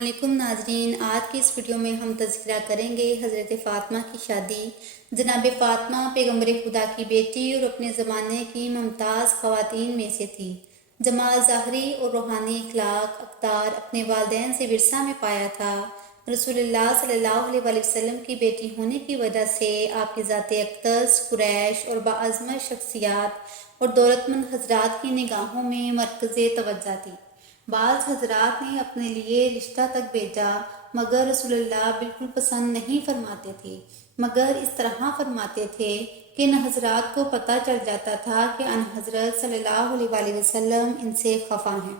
علیکم ناظرین، آج کی اس ویڈیو میں ہم تذکرہ کریں گے حضرت فاطمہ کی شادی۔ جناب فاطمہ پیغمبر خدا کی بیٹی اور اپنے زمانے کی ممتاز خواتین میں سے تھی۔ جمال ظاہری اور روحانی اخلاق اقدار اپنے والدین سے ورثہ میں پایا تھا۔ رسول اللہ صلی اللہ علیہ وآلہ وسلم کی بیٹی ہونے کی وجہ سے آپ کی ذات اقدس، قریش اور باعظمت شخصیات اور دولت مند حضرات کی نگاہوں میں مرکز توجہ تھی۔ بعض حضرات نے اپنے لیے رشتہ تک بھیجا مگر رسول اللہ بالکل پسند نہیں فرماتے تھے، مگر اس طرح فرماتے تھے کہ ان حضرات کو پتہ چل جاتا تھا کہ ان حضرت صلی اللہ علیہ وآلہ وسلم ان سے خفا ہیں۔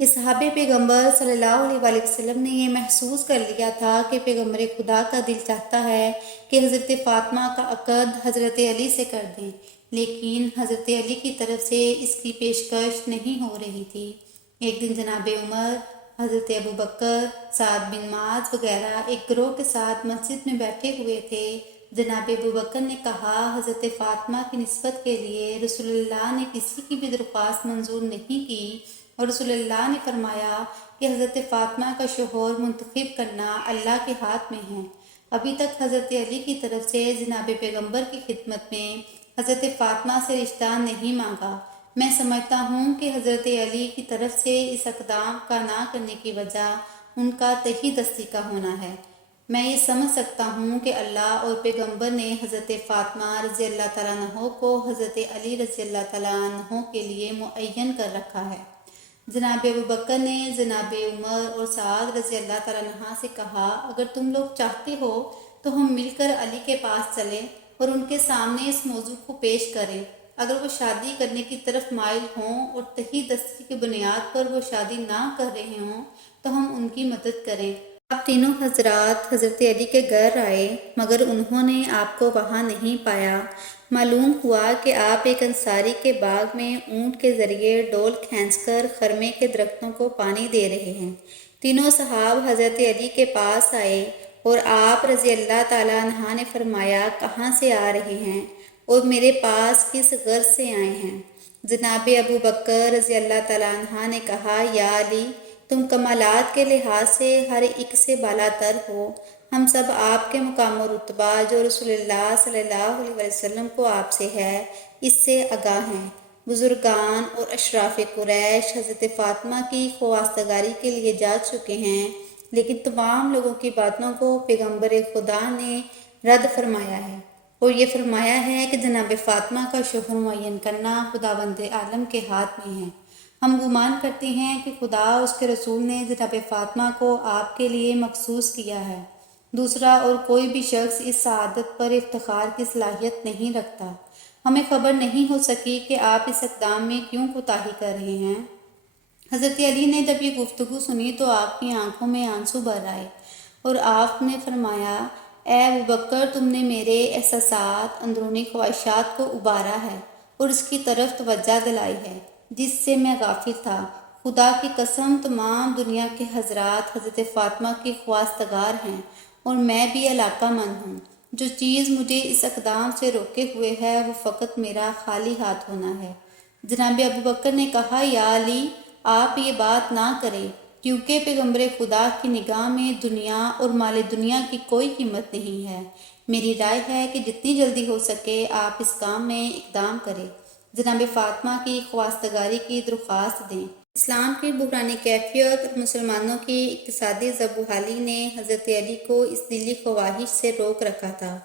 اصحاب پیغمبر صلی اللہ علیہ وآلہ وسلم نے یہ محسوس کر لیا تھا کہ پیغمبر خدا کا دل چاہتا ہے کہ حضرت فاطمہ کا عقد حضرت علی سے کر دیں، لیکن حضرت علی کی طرف سے اس کی پیشکش نہیں ہو رہی تھی۔ ایک دن جناب عمر، حضرت ابو بکر، سعد بن معاذ وغیرہ ایک گروہ کے ساتھ مسجد میں بیٹھے ہوئے تھے۔ جناب ابو بکر نے کہا، حضرت فاطمہ کی نسبت کے لیے رسول اللہ نے کسی کی بھی درخواست منظور نہیں کی، اور رسول اللہ نے فرمایا کہ حضرت فاطمہ کا شوہر منتخب کرنا اللہ کے ہاتھ میں ہے۔ ابھی تک حضرت علی کی طرف سے جناب پیغمبر کی خدمت میں حضرت فاطمہ سے رشتہ نہیں مانگا۔ میں سمجھتا ہوں کہ حضرت علی کی طرف سے اس اقدام کا نہ کرنے کی وجہ ان کا تہی دستی کا ہونا ہے۔ میں یہ سمجھ سکتا ہوں کہ اللہ اور پیغمبر نے حضرت فاطمہ رضی اللہ تعالیٰ عنہ کو حضرت علی رضی اللہ تعالیٰ عنہ کے لیے معین کر رکھا ہے۔ جناب ابو بکر نے جناب عمر اور سعد رضی اللہ تعالیٰ عنہ سے کہا، اگر تم لوگ چاہتے ہو تو ہم مل کر علی کے پاس چلیں اور ان کے سامنے اس موضوع کو پیش کریں۔ اگر وہ شادی کرنے کی طرف مائل ہوں اور تہی دستی کی بنیاد پر وہ شادی نہ کر رہے ہوں تو ہم ان کی مدد کریں۔ آپ تینوں حضرات حضرت علی کے گھر آئے مگر انہوں نے آپ کو وہاں نہیں پایا۔ معلوم ہوا کہ آپ ایک انصاری کے باغ میں اونٹ کے ذریعے ڈول کھینچ کر خرمے کے درختوں کو پانی دے رہے ہیں۔ تینوں صحاب حضرت علی کے پاس آئے اور آپ رضی اللہ تعالیٰ عنہ نے فرمایا، کہاں سے آ رہے ہیں اور میرے پاس کس غرض سے آئے ہیں؟ جناب ابو بکر رضی اللہ تعالیٰ عنہ نے کہا، یا علی، تم کمالات کے لحاظ سے ہر ایک سے بالا تر ہو۔ ہم سب آپ کے مقام و رتبہ جو رسول اللہ صلی اللہ علیہ وسلم کو آپ سے ہے، اس سے آگاہ ہیں۔ بزرگان اور اشراف قریش حضرت فاطمہ کی خواستگاری کے لیے جا چکے ہیں، لیکن تمام لوگوں کی باتوں کو پیغمبر خدا نے رد فرمایا ہے اور یہ فرمایا ہے کہ جناب فاطمہ کا شوہر معین کرنا خداوند عالم کے ہاتھ میں ہے۔ ہم گمان کرتے ہیں کہ خدا اس کے رسول نے جناب فاطمہ کو آپ کے لیے مخصوص کیا ہے۔ دوسرا اور کوئی بھی شخص اس سعادت پر افتخار کی صلاحیت نہیں رکھتا۔ ہمیں خبر نہیں ہو سکی کہ آپ اس اقدام میں کیوں کوتاہی کر رہے ہیں۔ حضرت علی نے جب یہ گفتگو سنی تو آپ کی آنکھوں میں آنسو بھر آئے اور آپ نے فرمایا، اے ابو بکر، تم نے میرے احساسات، اندرونی خواہشات کو ابارا ہے اور اس کی طرف توجہ دلائی ہے جس سے میں غافل تھا۔ خدا کی قسم، تمام دنیا کے حضرات حضرت فاطمہ کی خواستگار ہیں اور میں بھی علاقہ مند ہوں۔ جو چیز مجھے اس اقدام سے روکے ہوئے ہے وہ فقط میرا خالی ہاتھ ہونا ہے۔ جناب ابو بکر نے کہا، یا علی، آپ یہ بات نہ کریں، کیونکہ پیغمبر خدا کی نگاہ میں دنیا اور مال دنیا کی کوئی قیمت نہیں ہے۔ میری رائے ہے کہ جتنی جلدی ہو سکے آپ اس کام میں اقدام کریں، جناب فاطمہ کی خواستگاری کی درخواست دیں۔ اسلام کی بحرانی کیفیت اور مسلمانوں کی اقتصادی زبحالی نے حضرت علی کو اس دلی خواہش سے روک رکھا تھا۔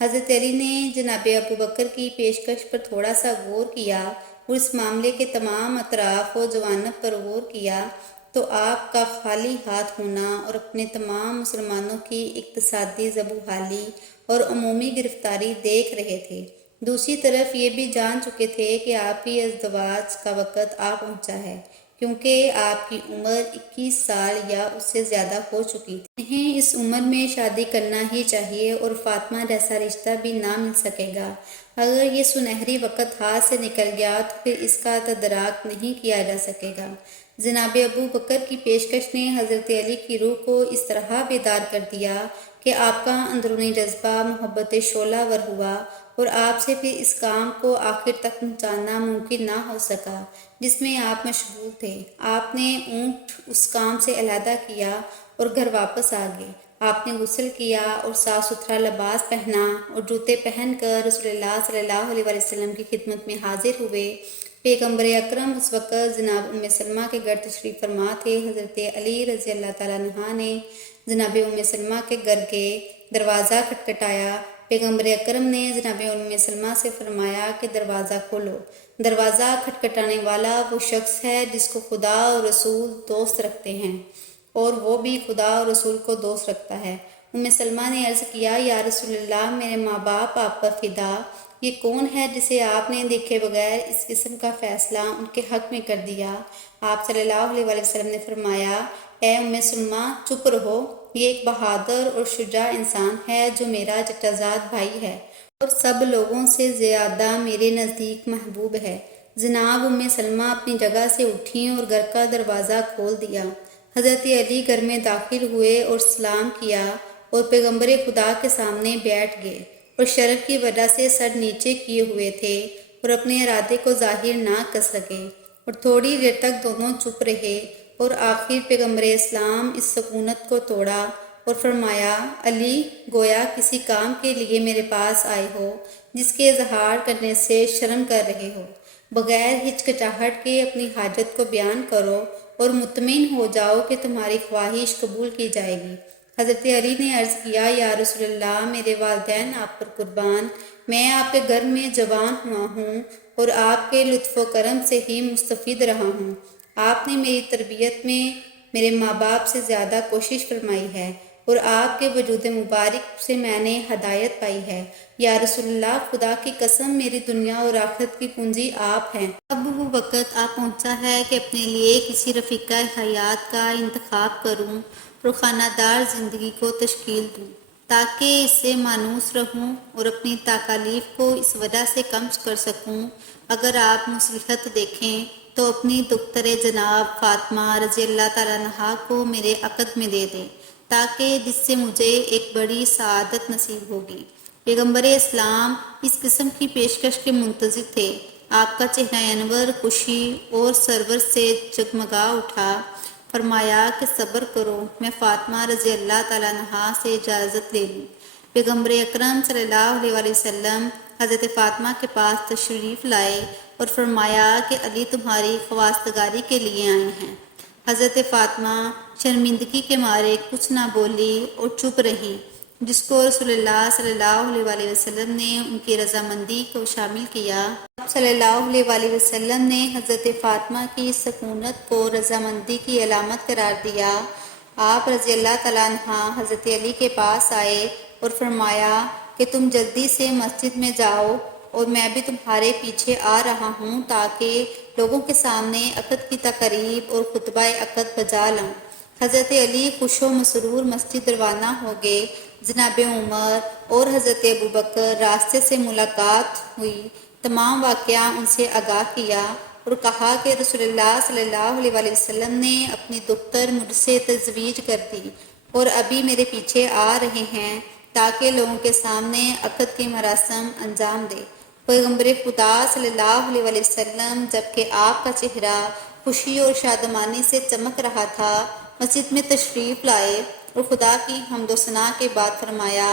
حضرت علی نے جناب ابو بکر کی پیشکش پر تھوڑا سا غور کیا اور اس معاملے کے تمام اطراف و جوانب پر غور کیا تو آپ کا خالی ہاتھ ہونا اور اپنے تمام مسلمانوں کی اقتصادی زبحالی اور عمومی گرفتاری دیکھ رہے تھے۔ دوسری طرف یہ بھی جان چکے تھے کہ آپ کی ازدواج کا وقت آ پہنچا ہے، کیونکہ آپ کی عمر 21 سال یا اس سے زیادہ ہو چکی تھی۔ انہیں اس عمر میں شادی کرنا ہی چاہیے اور فاطمہ جیسا رشتہ بھی نہ مل سکے گا۔ اگر یہ سنہری وقت ہاتھ سے نکل گیا تو پھر اس کا تدارک نہیں کیا جا سکے گا۔ جناب ابو بکر کی پیشکش نے حضرت علی کی روح کو اس طرح بیدار کر دیا کہ آپ کا اندرونی جذبہ محبت شعلہ ور ہوا اور آپ سے پھر اس کام کو آخر تک پہنچانا ممکن نہ ہو سکا جس میں آپ مشغول تھے۔ آپ نے اونٹ اس کام سے علیحدہ کیا اور گھر واپس آ گئے۔ آپ نے غسل کیا اور صاف ستھرا لباس پہنا اور جوتے پہن کر رسول اللہ صلی اللہ علیہ وسلم کی خدمت میں حاضر ہوئے۔ پیغمبر اکرم اس وقت جناب ام سلمہ کے گھر تشریف فرما تھے۔ حضرت علی رضی اللہ تعالیٰ عنہ نے جناب ام سلمہ کے گھر گئے، دروازہ کھٹکھٹایا۔ پیغمبر اکرم نے جناب ام سلمہ سے فرمایا کہ دروازہ کھولو۔ دروازہ کھٹکھٹانے والا وہ شخص ہے جس کو خدا اور رسول دوست رکھتے ہیں، اور وہ بھی خدا اور رسول کو دوست رکھتا ہے۔ ام سلمہ نے عرض کیا، یا رسول اللہ، میرے ماں باپ آپ پر فدا، یہ کون ہے جسے آپ نے دیکھے بغیر اس قسم کا فیصلہ ان کے حق میں کر دیا؟ آپ صلی اللہ علیہ وسلم نے فرمایا، اے ام سلمہ، چپ رہو، یہ ایک بہادر اور شجاع انسان ہے جو میرا جٹازاد بھائی ہے اور سب لوگوں سے زیادہ میرے نزدیک محبوب ہے۔ جناب ام سلمہ اپنی جگہ سے اٹھیں اور گھر کا دروازہ کھول دیا۔ حضرت علی گھر میں داخل ہوئے اور سلام کیا اور پیغمبر خدا کے سامنے بیٹھ گئے، اور شرف کی وجہ سے سر نیچے کیے ہوئے تھے اور اپنے ارادے کو ظاہر نہ کر سکے، اور تھوڑی دیر تک دونوں چپ رہے، اور آخر پیغمبر اسلام اس سکونت کو توڑا اور فرمایا، علی، گویا کسی کام کے لیے میرے پاس آئے ہو جس کے اظہار کرنے سے شرم کر رہے ہو۔ بغیر ہچکچاہٹ کے اپنی حاجت کو بیان کرو اور مطمئن ہو جاؤ کہ تمہاری خواہش قبول کی جائے گی۔ حضرت علی نے عرض کیا، یا رسول اللہ، میرے والدین آپ پر قربان، میں آپ کے گھر میں جوان ہوا ہوں اور آپ کے لطف و کرم سے ہی مستفید رہا ہوں۔ آپ نے میری تربیت میں میرے ماں باپ سے زیادہ کوشش فرمائی ہے، اور آپ کے وجود مبارک سے میں نے ہدایت پائی ہے۔ یا رسول اللہ، خدا کی قسم، میری دنیا اور آخرت کی پونجی آپ ہیں۔ اب وہ وقت آ پہنچا ہے کہ اپنے لیے کسی رفیقہ حیات کا انتخاب کروں اور خانہ دار زندگی کو تشکیل دوں، تاکہ اس سے مانوس رہوں اور اپنی تکالیف کو اس وجہ سے کم کر سکوں۔ اگر آپ مصلحت دیکھیں تو اپنی دختر جناب فاطمہ رضی اللہ تعالیٰ عنہا کو میرے عقد میں دے دیں، تاکہ جس سے مجھے ایک بڑی سعادت نصیب ہوگی۔ پیغمبر اسلام اس قسم کی پیشکش کے منتظر تھے۔ آپ کا چہرہ انور خوشی اور سرور سے جگمگا اٹھا۔ فرمایا کہ صبر کرو، میں فاطمہ رضی اللہ تعالیٰ عنہا سے اجازت لے لوں۔ پیغمبر اکرم صلی اللہ علیہ وسلم حضرت فاطمہ کے پاس تشریف لائے اور فرمایا کہ علی تمہاری خواستگاری کے لیے آئے ہیں۔ حضرت فاطمہ شرمندگی کے مارے کچھ نہ بولی اور چپ رہی، جس کو رسول اللہ صلی اللہ علیہ وسلم نے ان کی رضامندی کو شامل کیا۔ آپ صلی اللہ علیہ وسلم نے حضرت فاطمہ کی سکونت کو رضامندی کی علامت قرار دیا۔ آپ رضی اللہ تعالیٰ عنہ حضرت علی کے پاس آئے اور فرمایا کہ تم جلدی سے مسجد میں جاؤ اور میں بھی تمہارے پیچھے آ رہا ہوں، تاکہ لوگوں کے سامنے عقد کی تقریب اور خطبہ عقد بجا لوں۔ حضرت علی خوش و مسرور مسجد روانہ ہو گئے۔ جناب عمر اور حضرت ابوبکر راستے سے ملاقات ہوئی، تمام واقعہ ان سے آگاہ کیا اور کہا کہ رسول اللہ صلی اللہ علیہ وسلم نے اپنی دختر مجھ سے تزویج کر دی اور ابھی میرے پیچھے آ رہے ہیں، تاکہ لوگوں کے سامنے عقد کے مراسم انجام دے۔ پیغمبر خدا صلی اللہ علیہ وسلم، جبکہ آپ کا چہرہ خوشی اور شادمانی سے چمک رہا تھا، مسجد میں تشریف لائے اور خدا کی حمد و ثنا کے بعد فرمایا،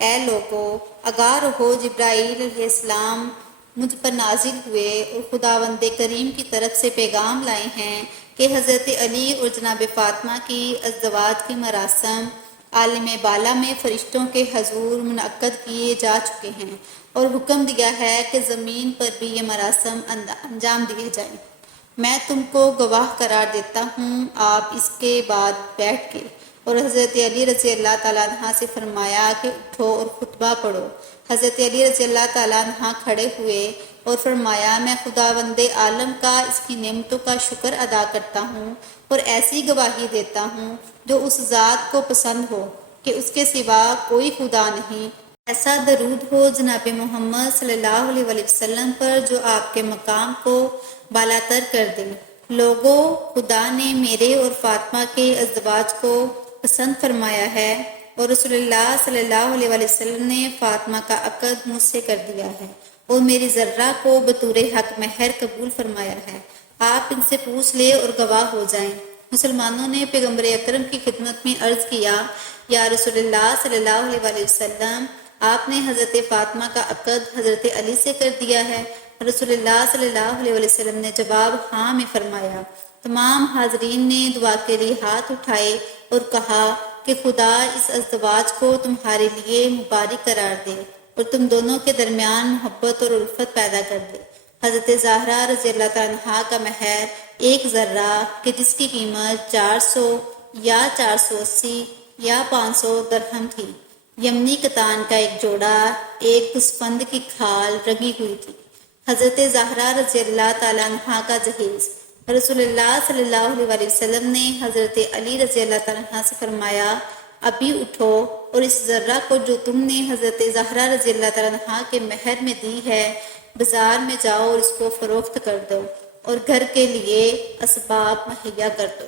اے لوگو، آگاہ رہو، جبرائیل علیہ السلام مجھ پر نازل ہوئے اور خداوند کریم کی طرف سے پیغام لائے ہیں کہ حضرت علی اور جناب فاطمہ کی ازدواج کے مراسم عالم بالا میں فرشتوں کے حضور منعقد کیے جا چکے ہیں، اور حکم دیا ہے کہ زمین پر بھی یہ مراسم انجام دیے جائیں۔ میں تم کو گواہ قرار دیتا ہوں۔ آپ اس کے بعد بیٹھ گئے اور حضرت علی رضی اللہ تعالیٰ عنہ سے فرمایا کہ اٹھو اور خطبہ پڑھو۔ حضرت علی رضی اللہ تعالیٰ عنہ کھڑے ہوئے اور فرمایا، میں خداوند عالم کا اس کی نعمتوں کا شکر ادا کرتا ہوں اور ایسی گواہی دیتا ہوں جو اس ذات کو پسند ہو کہ اس کے سوا کوئی خدا نہیں۔ ایسا درود ہو جناب محمد صلی اللہ علیہ وسلم پر جو آپ کے مقام کو بالاتر کر دے۔ لوگوں، خدا نے میرے اور فاطمہ کے ازدواج کو پسند فرمایا ہے، اور رسول اللہ صلی اللہ علیہ وسلم نے فاطمہ کا عقد مجھ سے کر دیا ہے اور میری ذرہ کو بطور حق مہر قبول فرمایا ہے۔ آپ ان سے پوچھ لے اور گواہ ہو جائیں۔ مسلمانوں نے پیغمبر اکرم کی خدمت میں عرض کیا، یا رسول اللہ صلی اللہ علیہ وسلم، آپ نے حضرت فاطمہ کا عقد حضرت علی سے کر دیا ہے؟ رسول اللہ صلی اللہ علیہ وسلم نے جواب ہاں میں فرمایا۔ تمام حاضرین نے دعا کے لیے ہاتھ اٹھائے اور کہا کہ خدا اس ازدواج کو تمہارے لیے مبارک قرار دے اور تم دونوں کے درمیان محبت اور الفت پیدا کر دے۔ حضرت زہرا رضی اللہ تعالیٰ عنہا کا مہر 1 ذرہ کہ جس کی قیمت 400 یا 480 یا 500 درہم تھی، یمنی کتان کا ایک جوڑا، ایک گوسفند کی کھال رنگی ہوئی تھی۔ حضرت زہرا رضی اللہ تعالیٰ عنہا کا جہیز۔ رسول اللہ صلی اللہ علیہ وسلم نے حضرت علی رضی اللہ تعالیٰ عنہ سے فرمایا، ابھی اٹھو اور اس ذرہ کو جو تم نے حضرت زہرا رضی اللہ تعالیٰ عنہ کے مہر میں دی ہے، بازار میں جاؤ اور اس کو فروخت کر دو اور گھر کے لیے اسباب مہیا کر دو۔